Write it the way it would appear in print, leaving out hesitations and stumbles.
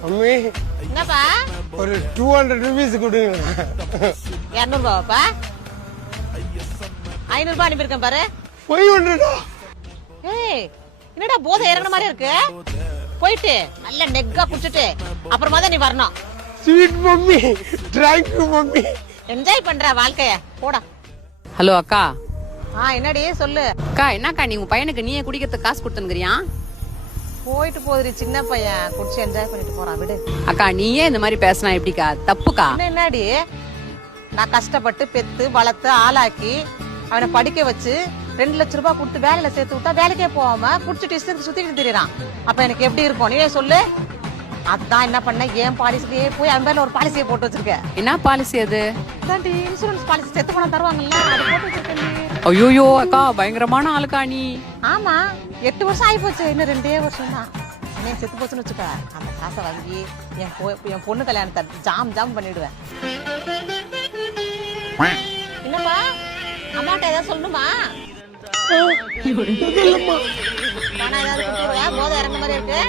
Mummy என்னப்பா ஒரு 200 rupees கொடுங்க. 200 ரூபாப்பா 500 ரூபாய் அனுப்பியிருக்கேன் பாரு. 500. ஏய் என்னடா போதை இறங்குன மாதிரி இருக்கு. போயிட்டு நல்ல நெக்கா குடிச்சிட்டு அப்புறமா தான் நீ வரணும். Sweet mummy, thank you mummy. Enjoy பண்ற வாழ்க்கைய போடா. ஹலோ அக்கா. என்னடி சொல்லு. அக்கா என்னக்கா நீ உன் பையனுக்கு நீயே குடிக்கிறதுக்கு காசு கொடுத்துங்கிறியா? போயிட்டு போதுரி சின்ன பையன் குடிச்சு என்ஜாய் பண்ணிட்டு போறான் விடு. அக்கா நீயே இந்த மாதிரி பேசினா எப்படிக்கா? தப்புக்கா. என்னடி நான் கஷ்டப்பட்டு பெத்து வளர்த்து ஆளாக்கி அவனை படிக்க வச்சு 2 லட்சம் ரூபாய் கொடுத்து வேலையில சேர்த்து விட்டா வேலைக்கே போகாம குடிச்சிட்டு இஷ்டத்துக்கு சுத்திட்டு திரியறான். அப்ப எனக்கு எப்படி இருக்கும் நீயே சொல்லு. அதான் என்ன பண்ண ஏன் பாலிசிக்கே போய் அவன் பேர்ல ஒரு பாலிசியை போட்டு வச்சிருக்கேன். என்ன பாலிசி அது? அதான்டி இன்சூரன்ஸ் பாலிசி செத்து பணம் தருவாங்கல்ல அது போட்டு வச்சிருக்கேன். ஐயோ அக்கா பயங்கரமான ஆளுக்கா நீ. ஆமா 8 வருஷம் ஆகி போச்சு இன்னும் 2 வருஷம் தான். நீ செத்து போச்சுன்னு வச்சுக்க அந்த காசை வாங்கி என் பொண்ணு கல்யாணத்தை ஜாம் பண்ணிடுவேன். என்னப்பா அம்மாட்ட ஏதாவது சொல்லணுமா? பணம் ஏதாவது கொடுத்துருவியா? போதை இறங்க மாதிரி இருக்கு.